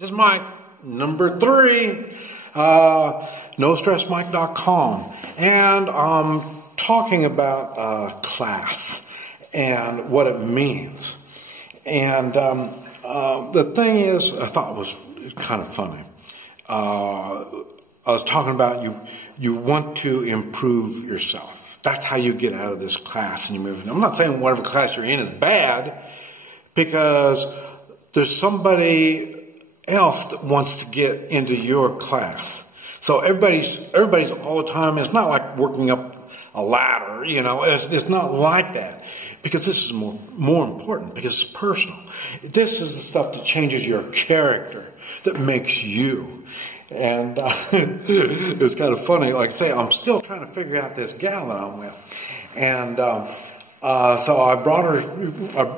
This is Mike, number 3, NoStressMike.com, and I'm talking about class and what it means. And the thing is, I thought it was kind of funny. I was talking about you want to improve yourself. That's how you get out of this class and you move. I'm not saying whatever class you're in is bad, because there's somebody else that wants to get into your class. So everybody's all the time. It's not like working up a ladder, you know. It's not like that, because this is more important, because it's personal. This is the stuff that changes your character, that makes you. And it was kind of funny. Like I say, I'm still trying to figure out this gal that I'm with, and so I brought her.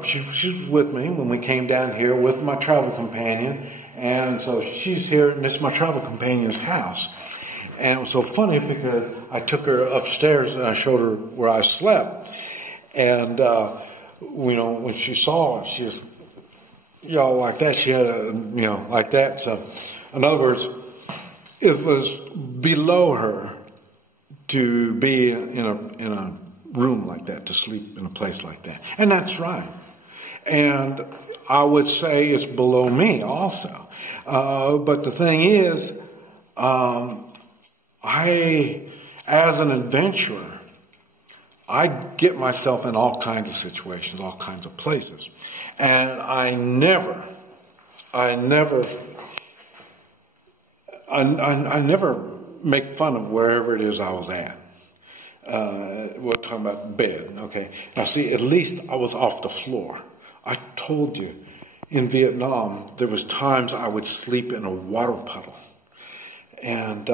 She was with me when we came down here with my travel companion. And so she's here, and this is my travel companion's house. And it was so funny because I took her upstairs and I showed her where I slept. And, you know, when she saw it, she was, you know, like that. She had a, you know, like that. So, in other words, it was below her to be in a room like that, to sleep in a place like that. And that's right. And I would say it's below me also. But the thing is, as an adventurer, I get myself in all kinds of situations, all kinds of places. And I never make fun of wherever it is I was at. We're talking about bed, okay? Now see, at least I was off the floor. I told you, in Vietnam, there was times I would sleep in a water puddle. And,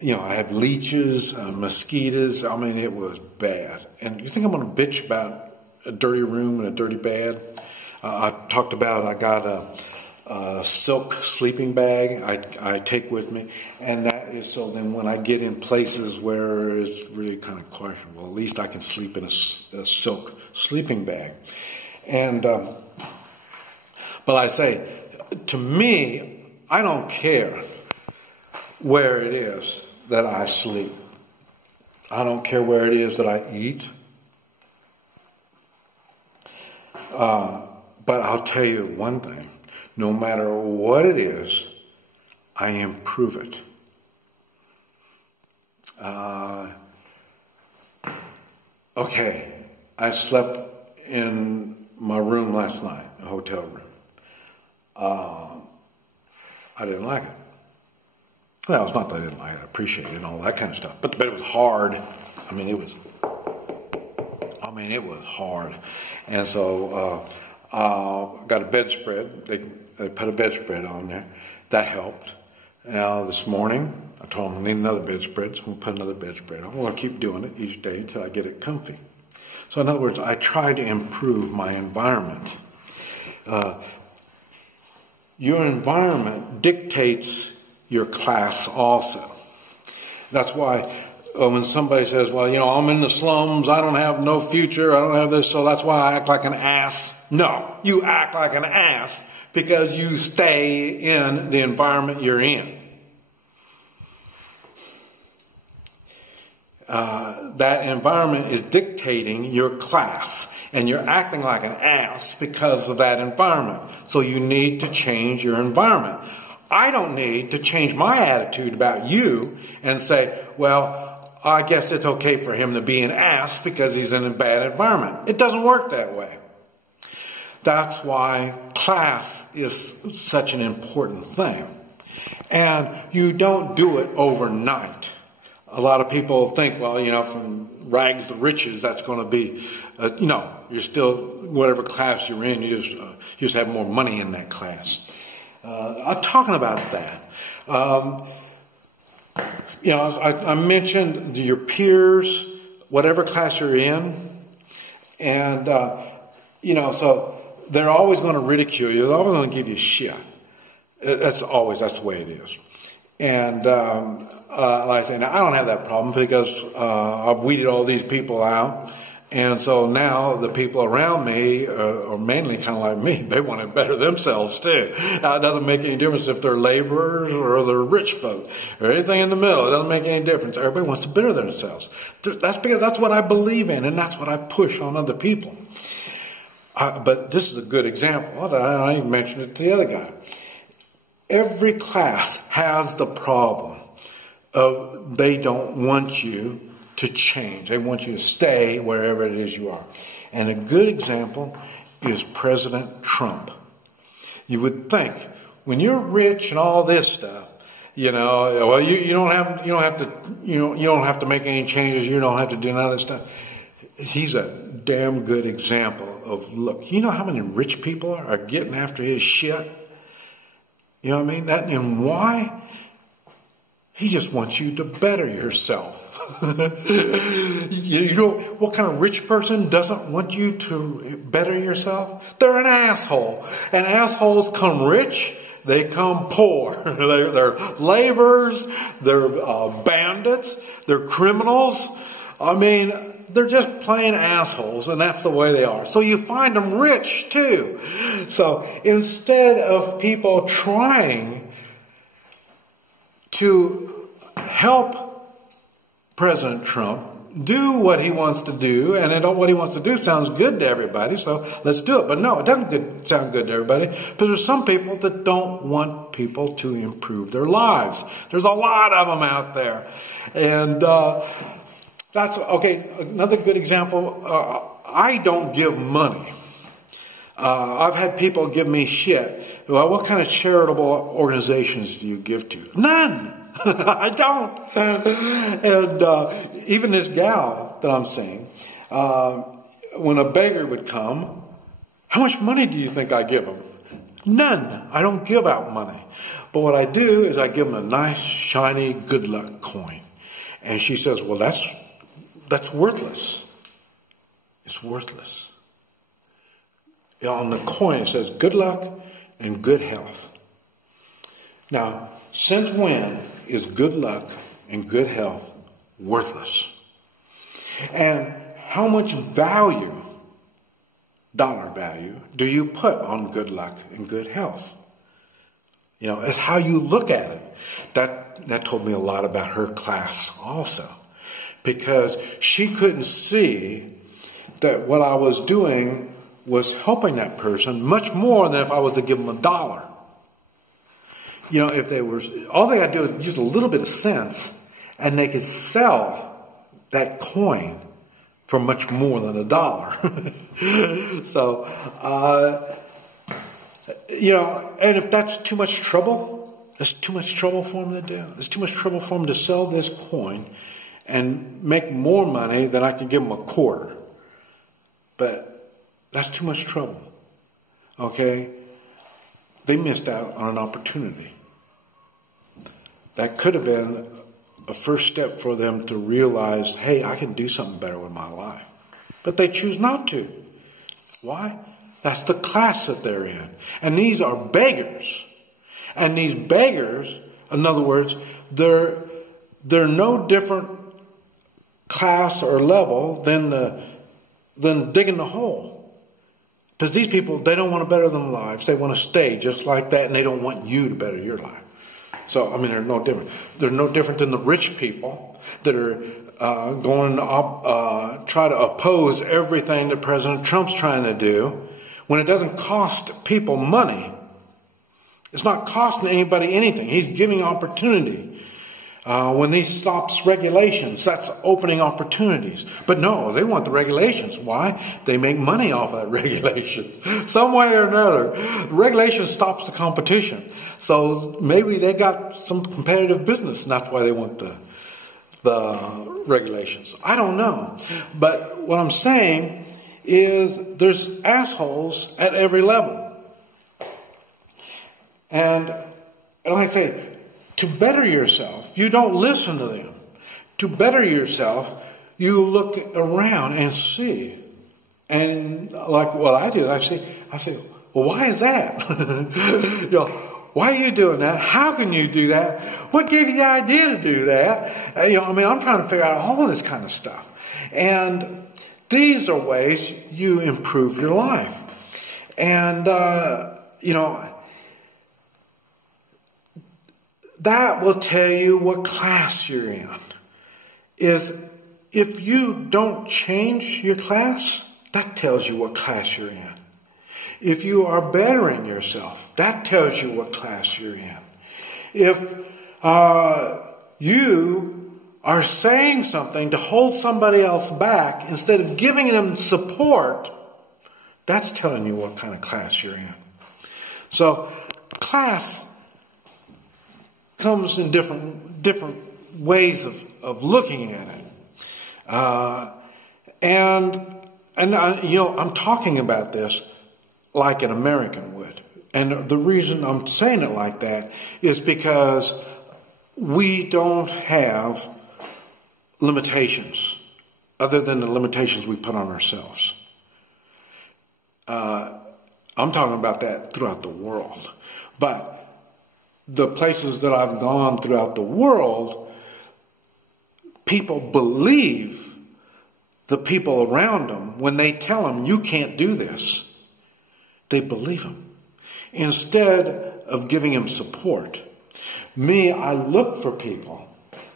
you know, I had leeches, mosquitoes. I mean, it was bad. And you think I'm going to bitch about a dirty room and a dirty bed? I talked about, I got a silk sleeping bag I take with me. And that is so then when I get in places where it's really kind of questionable, at least I can sleep in a silk sleeping bag. And, but I say, to me, I don't care where it is that I sleep. I don't care where it is that I eat. But I'll tell you one thing. No matter what it is, I improve it. Okay, I slept in my room last night, a hotel room. I didn't like it. Well, it's not that I didn't like it. I appreciate it and all that kind of stuff. But the bed was hard. I mean, it was hard. And so got a bedspread. They put a bedspread on there. That helped. Now, this morning, I told them I need another bedspread, so I'm going to put another bedspread on. I'm going to keep doing it each day until I get it comfy. So in other words, I try to improve my environment. Your environment dictates your class also. That's why when somebody says, well, you know, I'm in the slums, I don't have no future, I don't have this, so that's why I act like an ass. No, you act like an ass because you stay in the environment you're in. That environment is dictating your class, and you're acting like an ass because of that environment. So you need to change your environment. I don't need to change my attitude about you and say, well, I guess it's okay for him to be an ass because he's in a bad environment. It doesn't work that way. That's why class is such an important thing. And you don't do it overnight. A lot of people think, well, you know, from rags to riches, that's going to be, no, you're still, whatever class you're in, you just have more money in that class. I'm talking about that. You know, I mentioned your peers, whatever class you're in, and, you know, so they're always going to ridicule you. They're always going to give you shit. That's the way it is. And like I say, now I don't have that problem because I've weeded all these people out, And so now the people around me are mainly kind of like me. They want to better themselves too. Now, it doesn't make any difference if they're laborers or they're rich folk or anything in the middle. It doesn't make any difference. Everybody wants to better themselves. That's because that's what I believe in, and that's what I push on other people. But this is a good example. I even mentioned it to the other guy. Every class has the problem of they don't want you to change. They want you to stay wherever it is you are. And a good example is President Trump. You would think when you're rich and all this stuff, you know, well, you don't have to make any changes. You don't have to do none of this stuff. He's a damn good example of, look, you know how many rich people are getting after his shit? You know what I mean? And why? He just wants you to better yourself. You know, what kind of rich person doesn't want you to better yourself? They're an asshole. And assholes come rich, they come poor. They're laborers, they're bandits, they're criminals. I mean, they're just plain assholes, and that's the way they are. So you find them rich too. So instead of people trying to help President Trump do what he wants to do, and what he wants to do sounds good to everybody, so let's do it. But no, it doesn't sound good to everybody, because there's some people that don't want people to improve their lives. There's a lot of them out there. And that's, okay, another good example, I don't give money. I've had people give me shit. Well, what kind of charitable organizations do you give to? None. I don't. And even this gal that I'm seeing, when a beggar would come, how much money do you think I give him? None. I don't give out money. But what I do is I give him a nice, shiny, good luck coin. And she says, well, that's worthless. It's worthless. On the coin it says good luck and good health. Now, since when is good luck and good health worthless? And how much value, dollar value, do you put on good luck and good health? You know, it's how you look at it. That told me a lot about her class also. Because she couldn't see that what I was doing was helping that person much more than if I was to give them $1. You know, if they were, all they got to do is use a little bit of sense, and they could sell that coin for much more than $1. So, you know, and if that's too much trouble, that's too much trouble for them to do. It's too much trouble for them to sell this coin and make more money than I could give them a quarter. But that's too much trouble. Okay? They missed out on an opportunity. That could have been a first step for them to realize, hey, I can do something better with my life. But they choose not to. Why? That's the class that they're in. And these are beggars. And these beggars, in other words, they're no different class or level than digging the hole. Because these people, they don't want to better their lives. They want to stay just like that, and they don't want you to better your life. So, I mean, they're no different. They're no different than the rich people that are going to try to oppose everything that President Trump's trying to do when it doesn't cost people money. It's not costing anybody anything. He's giving opportunity. When he stops regulations, that's opening opportunities. But no, they want the regulations. Why? They make money off that regulation. Some way or another. The regulation stops the competition. So maybe they got some competitive business, and that's why they want the regulations. I don't know. But what I'm saying is there's assholes at every level. And like I say, to better yourself, you don't listen to them. To better yourself, you look around and see. And like what I do, I say, well, why is that? You know, why are you doing that? How can you do that? What gave you the idea to do that? You know, I mean, I'm trying to figure out all of this kind of stuff. And These are ways you improve your life. And, that will tell you what class you're in. If you don't change your class, that tells you what class you're in. If you are bettering yourself, that tells you what class you're in. If you are saying something to hold somebody else back instead of giving them support, that's telling you what kind of class you're in. So class comes in different ways of looking at it. I'm talking about this like an American would. And the reason I'm saying it like that is because we don't have limitations other than the limitations we put on ourselves. I'm talking about that throughout the world. But the places that I've gone throughout the world, people believe the people around them when they tell them, you can't do this. They believe them instead of giving them support. Me, I look for people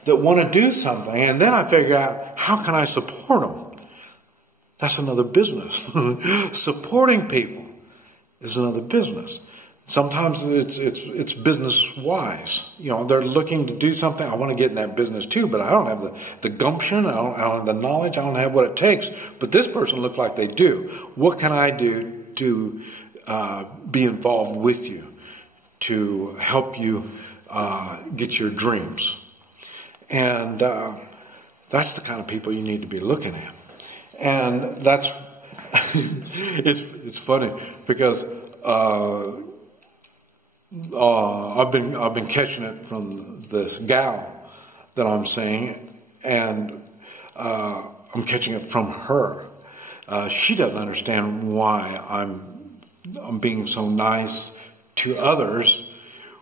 that want to do something, and then I figure out, how can I support them? That's another business. Supporting people is another business. Sometimes it's business wise. They're looking to do something. I want to get in that business too, but I don't have the gumption. I don't have the knowledge. I don't have what it takes. But this person looks like they do. What can I do to be involved with you, to help you get your dreams? And that's the kind of people you need to be looking at. And that's it's funny because I've been catching it from this gal that I'm seeing, and I'm catching it from her. She doesn't understand why I'm being so nice to others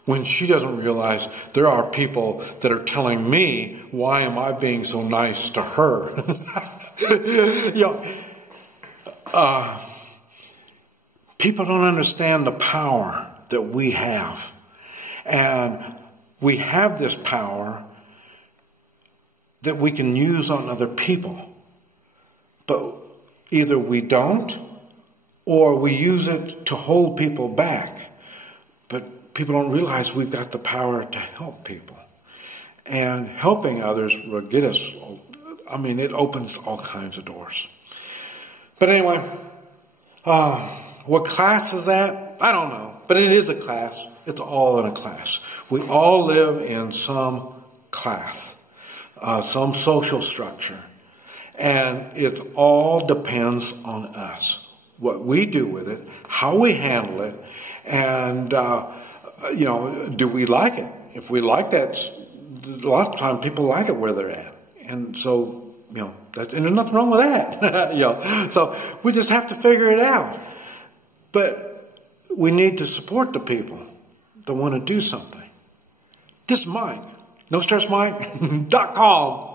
when she doesn't realize there are people that are telling me, why am I being so nice to her? People don't understand the power that we have. And we have this power that we can use on other people. But either we don't, or we use it to hold people back. But people don't realize we've got the power to help people. And helping others will get us, it opens all kinds of doors. But anyway, what class is that? I don't know. But it is a class. It's all in a class. We all live in some class, some social structure. And it all depends on us. What we do with it, how we handle it, and, do we like it? If we like that, a lot of times people like it where they're at. And so, and there's nothing wrong with that. So we just have to figure it out. But we need to support the people that want to do something. This is Mike, NoStressMike.com.